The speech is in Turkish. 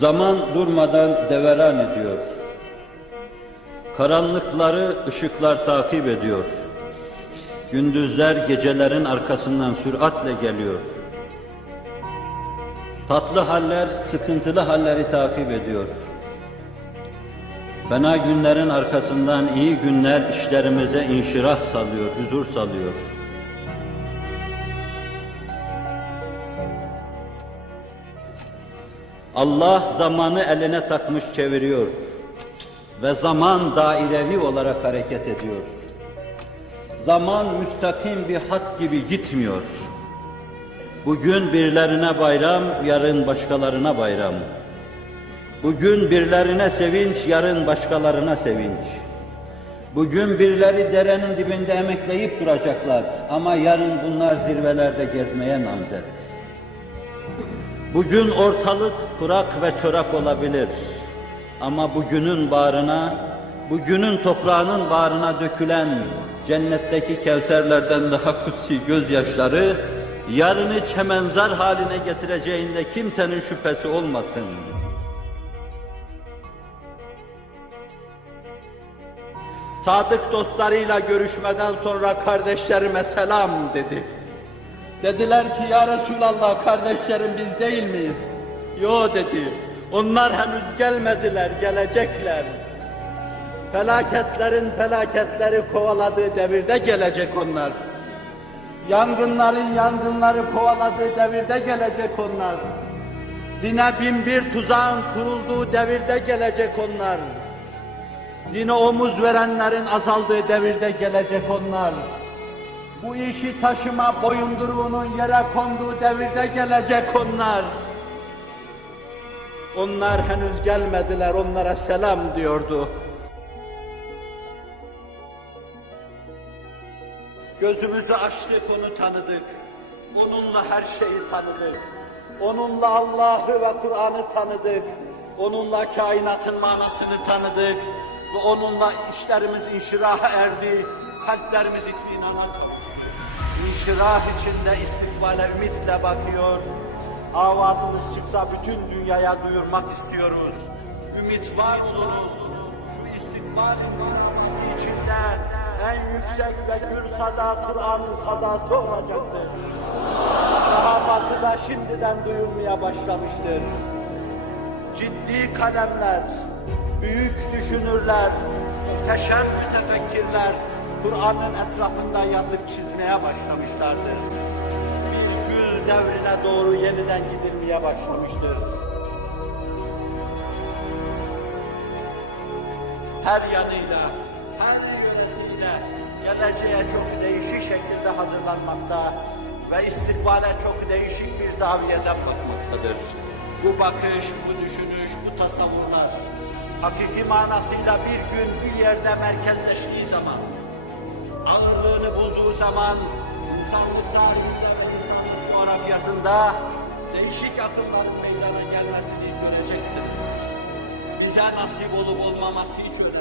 Zaman durmadan deveran ediyor. Karanlıkları ışıklar takip ediyor. Gündüzler gecelerin arkasından süratle geliyor. Tatlı haller sıkıntılı halleri takip ediyor. Fena günlerin arkasından iyi günler işlerimize inşirah salıyor, huzur salıyor. Allah zamanı eline takmış çeviriyor ve zaman dairevi olarak hareket ediyor. Zaman müstakim bir hat gibi gitmiyor. Bugün birilerine bayram, yarın başkalarına bayram. Bugün birilerine sevinç, yarın başkalarına sevinç. Bugün birileri derenin dibinde emekleyip duracaklar ama yarın bunlar zirvelerde gezmeye namzet. Bugün ortalık kurak ve çorak olabilir ama bugünün bağrına, bugünün toprağının bağrına dökülen cennetteki kevserlerden daha kutsi gözyaşları, yarını çemenzar haline getireceğinde kimsenin şüphesi olmasın. Sadık dostlarıyla görüşmeden sonra kardeşlerime selam dedi. Dediler ki ya Resulallah kardeşlerim biz değil miyiz? Yo dedi. Onlar henüz gelmediler, gelecekler. Felaketlerin felaketleri kovaladığı devirde gelecek onlar. Yangınların yangınları kovaladığı devirde gelecek onlar. Dine bin bir tuzağın kurulduğu devirde gelecek onlar. Dine omuz verenlerin azaldığı devirde gelecek onlar. Bu işi taşıma boyunduruğunun yere konduğu devirde gelecek onlar. Onlar henüz gelmediler, onlara selam diyordu. Gözümüzü açtık, onu tanıdık. Onunla her şeyi tanıdık. Onunla Allah'ı ve Kur'an'ı tanıdık. Onunla kainatın manasını tanıdık. Ve onunla işlerimiz inşiraha erdi. Kalplerimiz itminana kavuştu. İnşirah içinde istikbale ümitle bakıyor. Avazımız çıksa bütün dünyaya duyurmak istiyoruz. Ümit var olunuz. Şu istikbalin maramatı içinde en yüksek ve gür sada Kur'an'ın sadası olacaktır. Daha batıda şimdiden duyulmaya başlamıştır. Ciddi kalemler, büyük düşünürler, muhteşem mütefekkirler Kur'an'ın etrafında yazıp çizmeye başlamışlardır. Bir gül devrine doğru yeniden gidilmeye başlamıştır. Her yanıyla, her yöresiyle geleceğe çok değişik şekilde hazırlanmakta ve istikbale çok değişik bir zaviyeden bakmaktadır. Bu bakış, bu düşünüş, bu tasavvurlar hakiki manasıyla bir gün bir yerde merkezleştiği zaman, ağırlığını bulduğu zaman insanlık tarihinde ve insanlık coğrafyasında değişik akımların meydana gelmesini göreceksiniz. Bize nasip olup olmaması hiç önemli